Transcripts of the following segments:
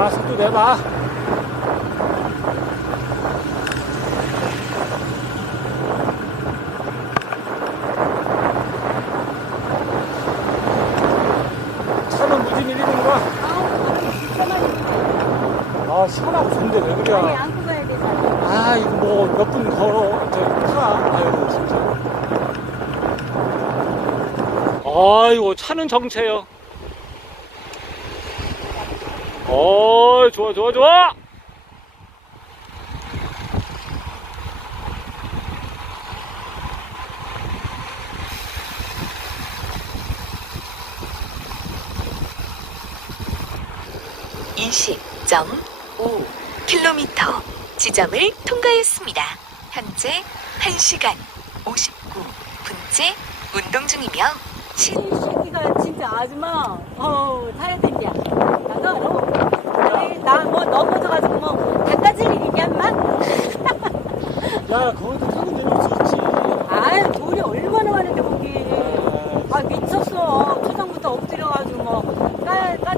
자, 속도 내봐. 차는 무진히 이리는가? 아, 시원하고 좋은데 왜 그래? 아니 안고 가야 되잖아. 아, 이거 뭐 몇 분 걸어. 저 타. 아이고, 진짜. 아이고, 차는 정체요. 어, 좋아, 좋아, 좋아! 점5 킬로미터 지점을 통과했습니다. 현재 1시간 59분째 운동 중이며 시... 이 새끼가 진짜 아줌마 어우 타야 된다. 나도 알아. 나뭐 넘어져가지고 뭐 닦아질 일이냐 인마. 야, 거기도 타고 내려올 수 있지. 아 돌이 얼마나 많은데 거기. 아 미쳤어. 초장부터 엎드려가지고 뭐 까, 까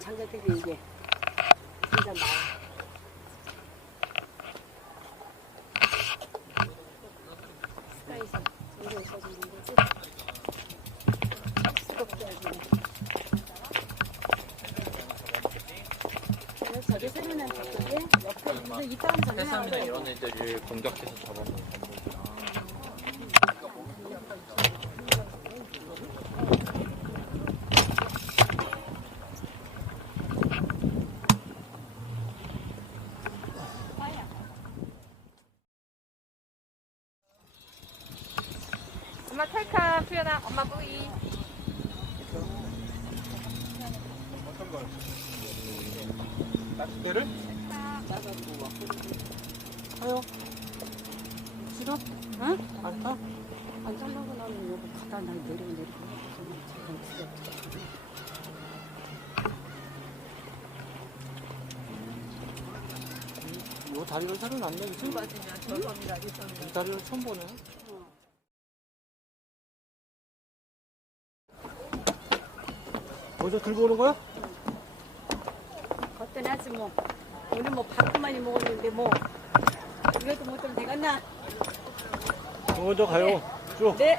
큰 삼겹살이 이게. 진짜 많아. 저게 세면한 닭인데 옆에 있는 이따한 전에 배삼이나 이런 애들을 공격해서 잡아먹는 방법이랑 다리를 사러 놨네, 그치? 이 다리를 처음 보네. 어디서 들고 오는 거야? 거뜬하지 뭐. 오늘 뭐 밥도 많이 먹었는데 뭐 이것도 뭐좀 되겠나? 저 먼저 가요. 쭉. 네.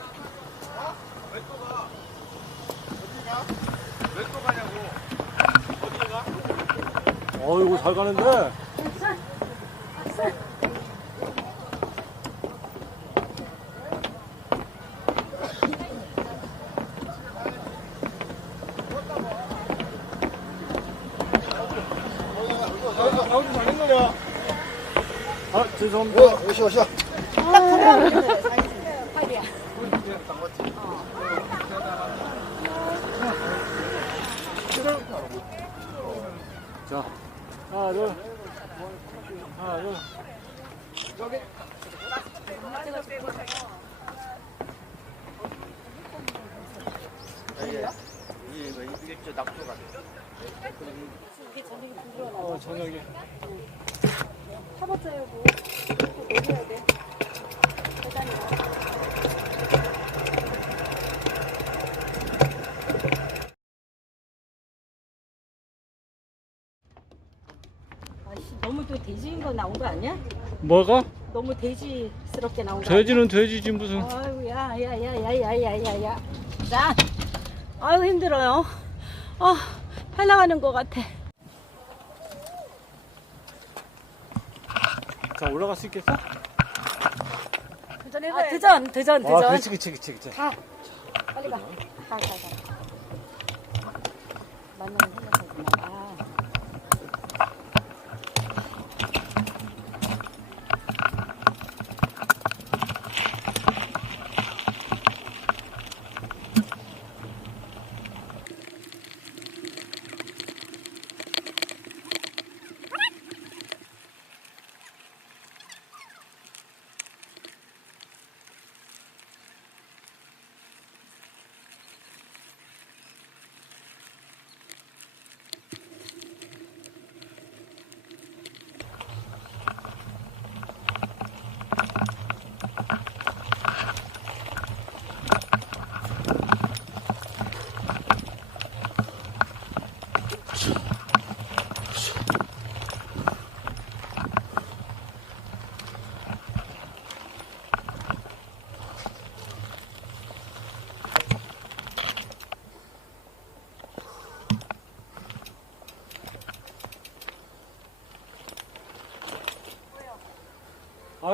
어이구, 잘 가는데? 죄송합니다. 오시 오시. 자, 하나 둘, 하나 둘. 저기. 이거 이게 낙조가. 어 저녁에. 뭐. 또 녹여야 돼. 계단이라. 아씨 너무 또 돼지인 거 나온 거 아니야? 뭐가? 너무 돼지스럽게 나온 거 아니야? 돼지는 돼지지, 무슨. 아이고 야야야야야야야야 자 아이고 힘들어요 어팔 나가는 것 같아 자, 올라갈 수 있겠어? 아 드전 드전 아, 드전. 그렇지, 그렇지, 그렇지, 그렇지. 가. 빨리 가 가 가 가. 만나면 생각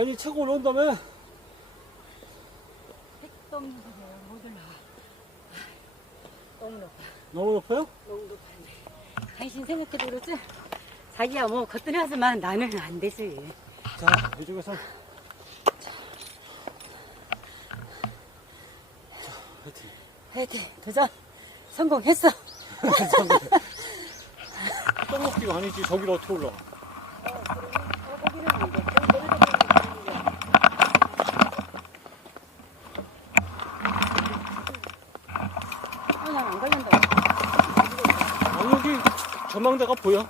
아니 최고 올라온다며 너무 높아요. 못 올라와. 너무 높아. 너무 높아요? 너무 높아. 당신 생각해도 그렇지? 자기야 뭐 거뜬하지만 나는 안 되지. 자 이쪽에서 자 화이팅 화이팅 도전 성공했어. 떡먹기가 아니지 저기를 어떻게 올라가 거기는 안 돼. 저기 내려다 보면 되는 거야. 어, 난안 걸린다. 아니 여기 전망대가 보여.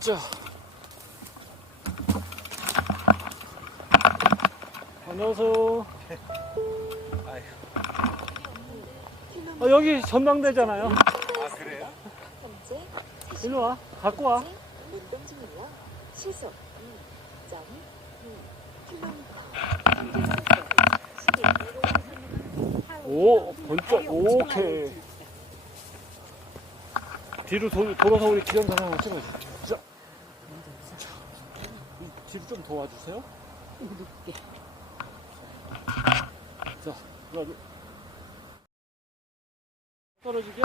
자. 안녕하세요. 아, 여기 전망대잖아요 일로 와. 갖고 와. 오, 번쩍, 오케이. 뒤로 도, 돌아서 우리 기념사 하나. 자. 자. 이 뒤로 좀 도와주세요. 자, 하나, 둘. 떨어지게?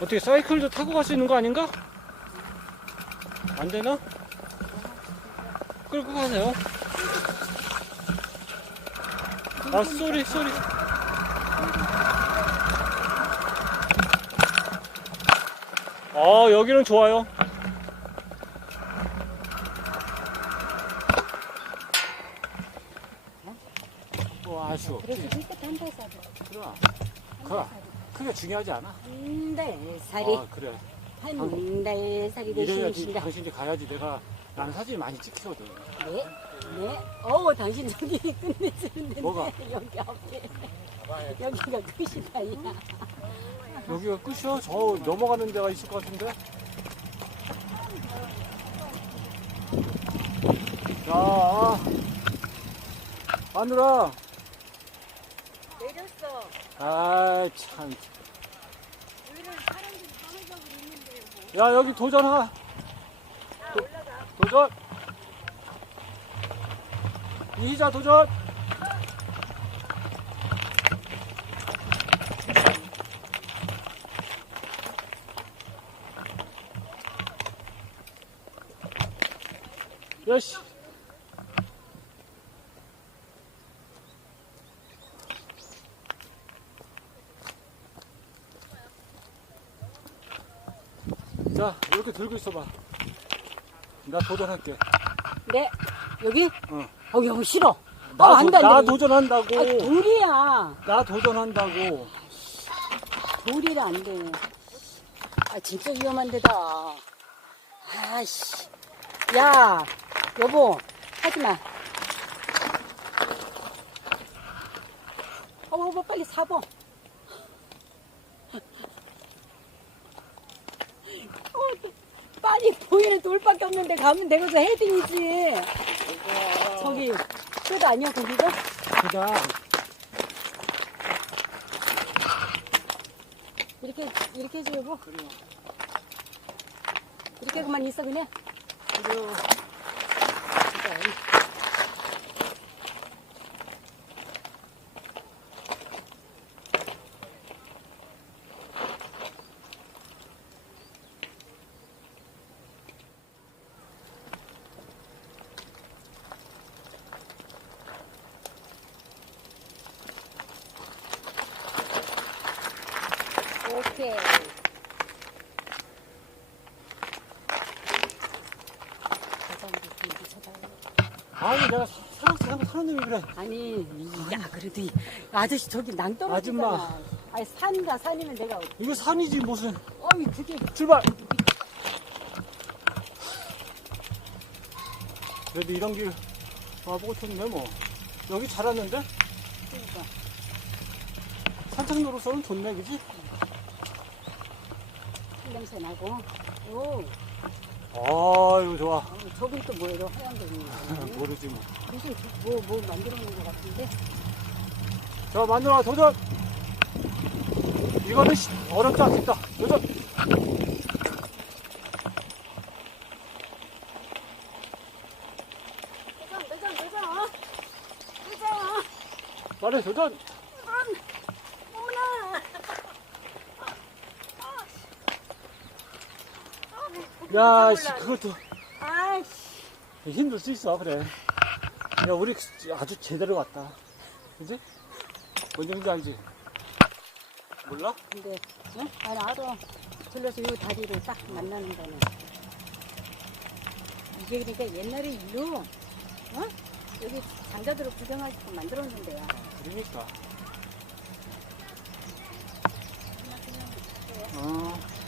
어떻게 사이클도 타고 갈 수 있는 거 아닌가? 안 되나? 끌고 가세요. 아, 쏘리, 쏘리. 아, 여기는 좋아요. 와, 아쉬워. 그래서 힐끗 한달 사줘. 그래. 그래. 크게 중요하지 않아. 한달 살이 아, 그래. 한달 살이 이래야지 되시니까. 당신이 가야지 내가 나는 사진이 많이 찍히거든. 네, 네. 어우, 당신 저기 끝내주는데. 뭐가? 여기 앞에. 여기가 끝이다, 야. 여기가 끝이야? 저 넘어가는 데가 있을 것 같은데? 자, 아. 마누라. 내렸어. 아, 참. 여기는 사람들이 방해적으로 있는데. 야, 여기 도전 하. 도, 도전. 이희자 도전. 여시. 자, 이렇게 들고 있어봐. 나 도전할게. 네, 여기? 어. 어, 여기 싫어. 나, 어, 안 도, 돼, 안나 돼. 도전한다고. 아, 돌이야. 나 도전한다고. 돌이라 안 돼. 아, 진짜 위험한 데다. 아씨. 야, 여보, 하지 마. 어, 여보, 빨리 사보. 어, 빨리 보이는 돌밖에 없는 데 가면 되고서 헤딩이지. 저기, 끝 아니야, 거기가? 그다. 이렇게, 이렇게 해줘, 여보. 이렇게 그만 있어, 그냥. 오케이. 아니, 내가 사람, 사람님이 그래. 아니, 야, 그래도 이 아저씨 저기 낭떠러지잖아. 아줌마. 아니 산이다 산이면 내가 이거 산이지 무슨. 어이 되게 출발! 그래도 이런 길 와보고 좋네 뭐. 여기 잘 왔는데? 그러니까 산책 노로서는 좋네 그지? 술 냄새 나고 오 아유 좋아. 어, 저긴 또 뭐예요 하얀 거 있는 거 모르지 뭐. 무슨 뭐 뭐 만들어 놓은 거 같은데 자 마누라 도전! 이거는 시- 어렵지 않겠다. 도전! 매장 매장 매장 매장 말해 도전! 어머나 야, 씨, 그것도 아이씨 힘들 수 있어, 그래. 야, 우리 아주 제대로 왔다. 그지? 뭔 얘기인지 알지? 몰라? 근데 응? 아니 나도 들려서 이 다리를 딱 만나는 거는 이게 그러니까 옛날에 일로 어? 여기 장자들을 만들어 놓은 데야 그러니까. 어.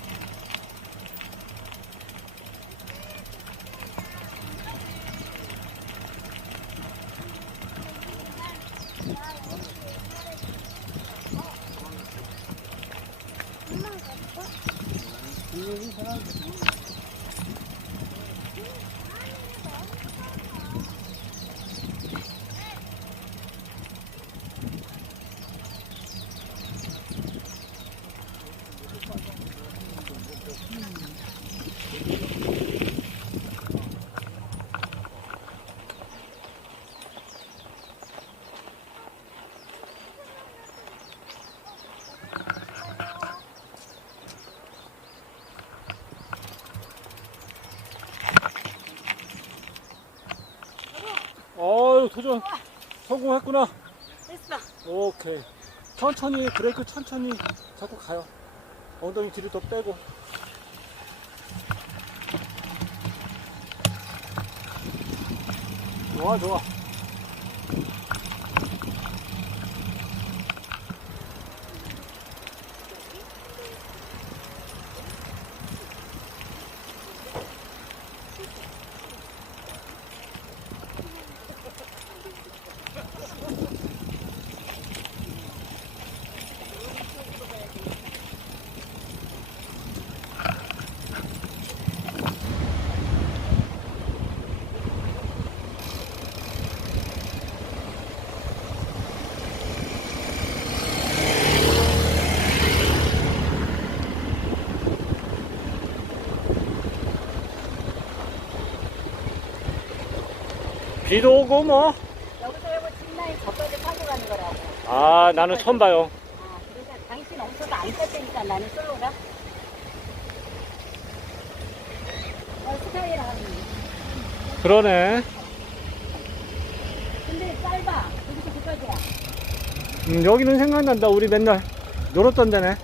어유 도전 성공했구나. 됐어 오케이. 천천히 브레이크 천천히 자꾸 가요. 엉덩이 뒤로 더 빼고. 좋아 좋아. 비도 오고 뭐. 여기서 여기 뒷라인 저까지 타고 가는 거라고 아 나는 처음 봐요. 아 그러니까 당신 없어서 안 탔다니까 나는 솔로가 어 스타일하니 그러네. 근데 짧아 여기서 그까지야 음, 여기는 생각난다. 우리 맨날 놀았던 데네.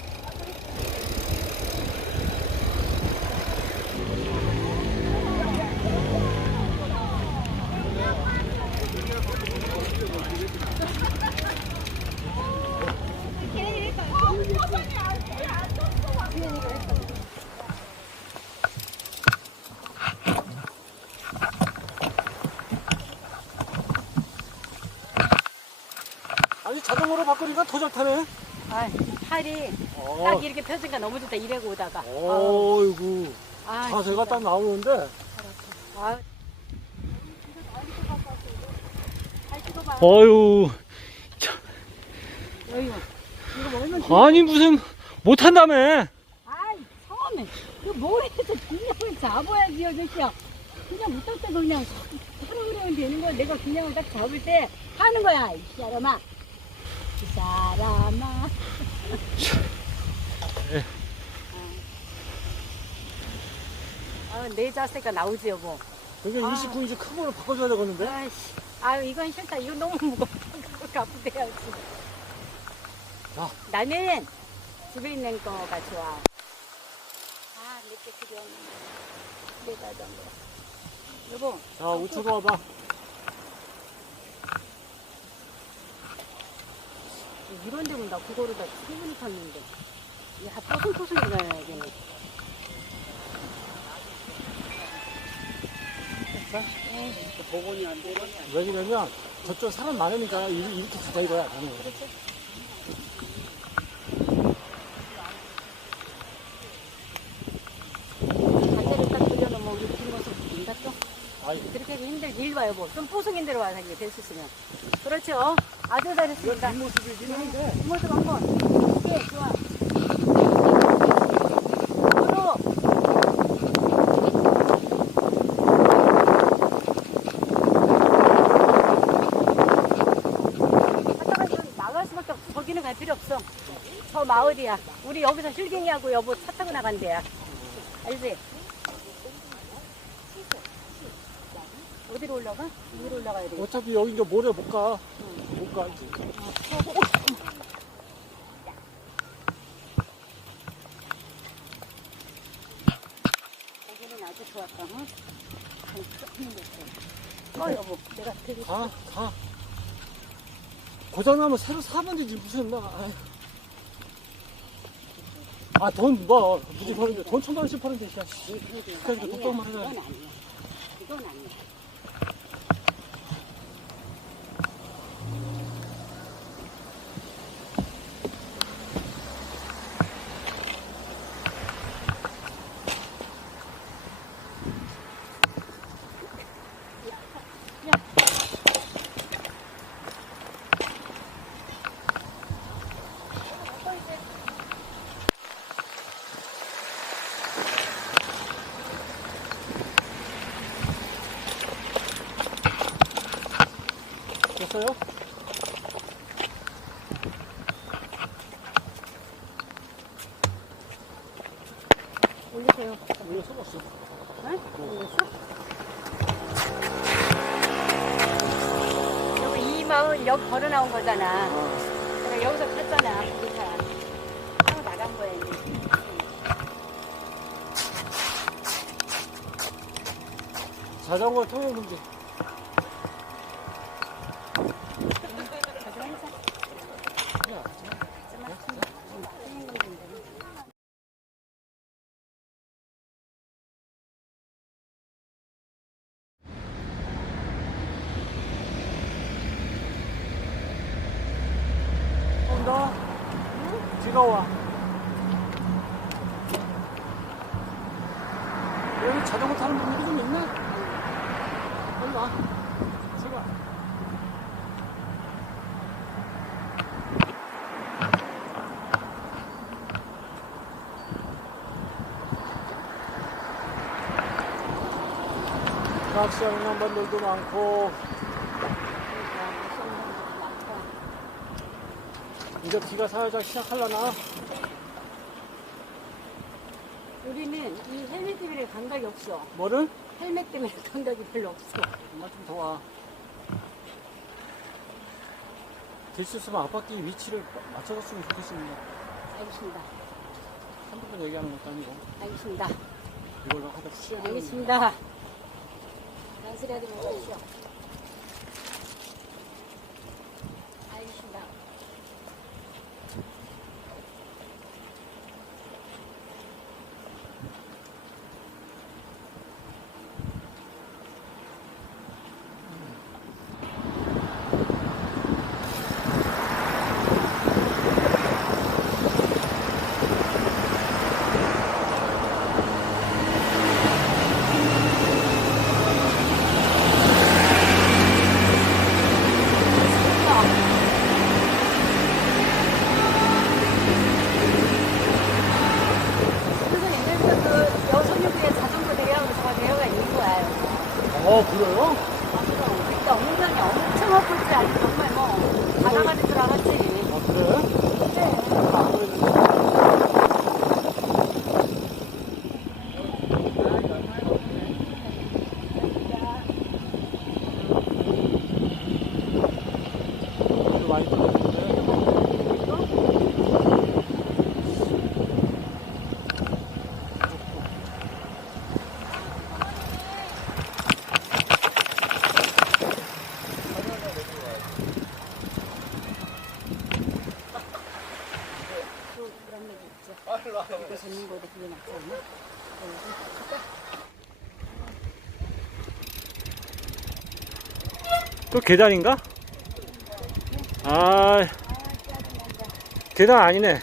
아니 자동으로 바꾸니까 더 좋다네. 아 팔이 어. 딱 이렇게 펴지니까 너무 좋다 이래고 오다가 어이구 나오는데. 아. 뭐 얼마나 아니 무슨 못 한다며. 아이 처음에 그 머리에서 그냥을 잡아야지 아저씨야 그냥 못할 때 그냥 하루 그러면 되는 거야 내가 그냥을 딱 잡을 때 하는 거야 이 사람아 이 사람아 아, 내 자세가 나오지 여보 그러니까 아. 29인치 큰 걸로 바꿔줘야 되겠는데. 아이씨 아유 이건 싫다 이건 너무 갖고 돼야지 자. 나는 집에 있는 거가 좋아 아 없는데 내가 좀 여보 자 우측으로 와봐. 이런 데면 나 그거를 다 충분히 탔는데. 야, 포송포송 일어나야 되네. 복원이 안 되는 왜냐면 저쪽 사람 많으니까 이- 이렇게 가자 이거야 나는 자체를 딱 돌려놓으면 우리 뒷모습 보인다 또. 아이 그렇게 해도 힘들지. 일 봐요, 뭐. 좀 포송인 대로 와서 이게 될수 있으면. 그렇죠. 아주 잘했습니다. 뒷모습이긴 한데 뒷모습 한 번. 예, 좋아. 으로. 하다가 좀 나갈 수밖에 없어. 거기는 갈 필요 없어. 저 마을이야. 우리 여기서 실갱이하고 여보 차 타고 나간대야. 알지? 어디로 올라가? 위로 올라가야 돼. 어차피 여기 이제 모레 못가 못 가 이제 거기는 아주 좋았다. 응? 잘 힘들었어. 어, 여보. 내가 되게 가, 가. 고장나면 새로 사면 되지, 무슨, 나. 아이. 아, 돈, 뭐, 무지 버는데, 돈 천만 원씩 버는데, 야, 씨. 그러니까 말해라. 이건 아니야. 이건 아니야. 됐어요? 올리세요. 우리가 써봤어. 응? 올렸어? 여기 이 마을 여기 걸어 나온 거잖아. 내가 여기서 탔잖아. 차. 타고 나간 거야, 이제. 자전거 타는 문제. 가자, 행사. 야, 온다. 비가 와. 여기 자전거 타는 분들이 좀 있나? 빨리 와. 제가. 낚시하는 양반들도 많고, 이제 비가 살짝 시작하려나? 우리는 이 헬멧 때문에 감각이 없어. 뭐를? 헬멧 때문에 감각이 별로 없어. 엄마 좀더 와. 될수 있으면 앞바퀴 위치를 맞춰줬으면 좋겠습니다. 알겠습니다. 한두 번 얘기하는 것도 아니고, 알겠습니다. 이걸로 하다 되는 알겠습니다. 단소리 하지 마십시오. 알겠습니다. 그래서 옛날부터 그 여성유부의 자전거들이라고 저가 대여가 있는 거야. 어, 그래요? 그러니까 엉덩이 엄청 아플 줄 알고 정말 뭐 바다가는 줄 알았지. 아, 그래? 네. 안 그랬는데. 또 많이 떨어지는데. 먹어도 그게 낫지 않나? 또 계단인가? 아, 계단 아니네.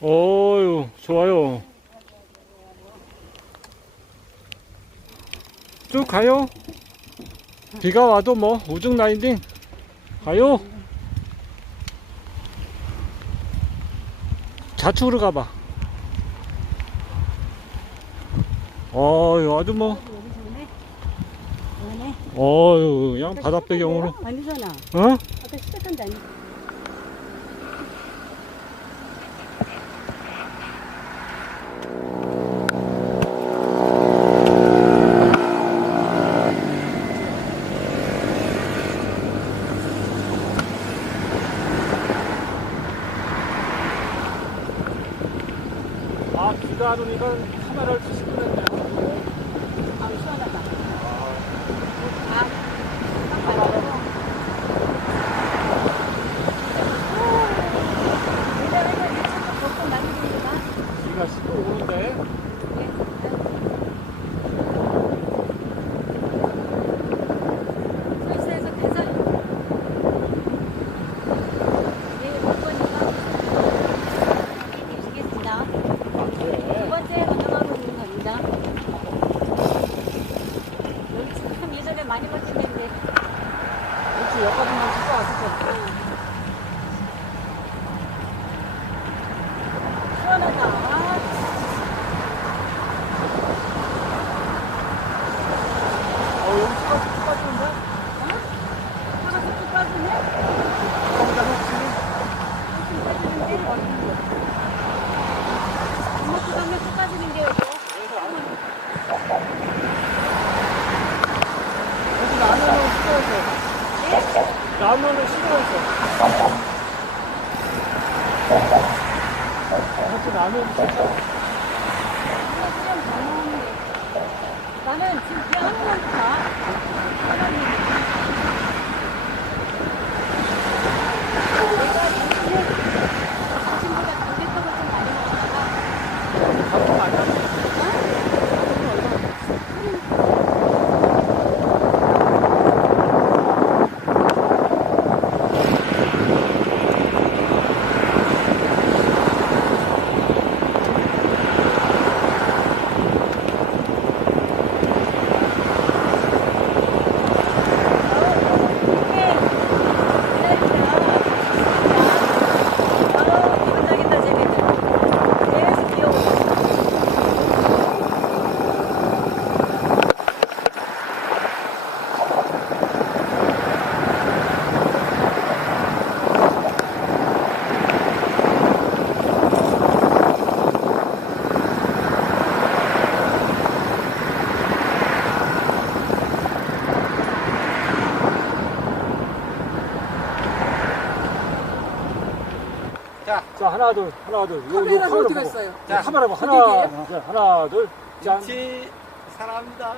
어유 좋아요. 쭉 가요. 비가 와도 뭐 우중 라인딩 가요. 좌측으로 가봐. 어유 아주 뭐. 어유 그냥 바다 배경으로 아니잖아. 어? 아까 시작한 데 아니 오니까 카메라를 다시 끄냈네요. 아, 시원하다. 비가 씻고 오는데 설사에서 대설. 네, 몇 번인가? 계시겠습니다. 두 번째 건너가고 있는 겁니다. 여기 참 예전에 많이 멋진 데인데. 혹시 여기까지만 찍고 왔을 때 시원하다. 아, 어, 여기 차가 쭉 빠지는데? 차가 쭉 빠지네? 거기다 혹시 쭉 빠지는데? 이모트 가면 쭉 빠지는데, 여기. 여기 라면은 싫어했어. 라면은 싫어했어. 이렇게 라면 진짜 그냥 그냥 먹는데. 나는 지금 그냥 한 번만 가. 사장님이. 내가 당신을 당신보다 담배떡을 좀 많이 먹었다가 밥좀 많이 하고 자, 하나 둘, 하나 둘. 요, 요 카메라 보고. 자, 카메라 보고 하나, 자, 하나 둘. 짠. 지 사랑합니다.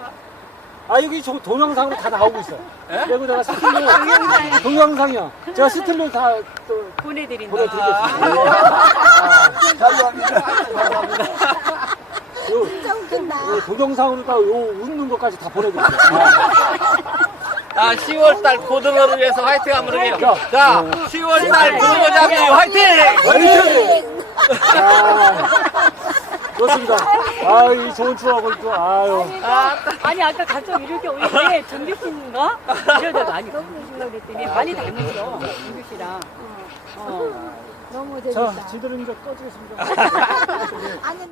아 여기 저 동영상으로 다 나오고 있어. 그리고 내가 스틸로 동영상이야. 제가 스틸로 다또 보내드린다. 보내드리겠습니다. 감사합니다. 감사합니다. 요, 요 동영상으로 다 요 웃는 것까지 다 보내드릴게요. 아 10월달 고등어를 위해서 화이팅 한번 해요. 자, 자, 어. 10월달 고등어 잡기 화이팅! 화이팅! 아, 그렇습니다. 아, 이 좋은 추억을 또, 아유. 아니 아까 갑자기 이렇게 오는데 정규 씨인가? 이러다가 아니 주려고 그랬더니 많이 닮았어 정규 씨랑. 어. 너무 자, 지들은 이제 꺼지겠습니다.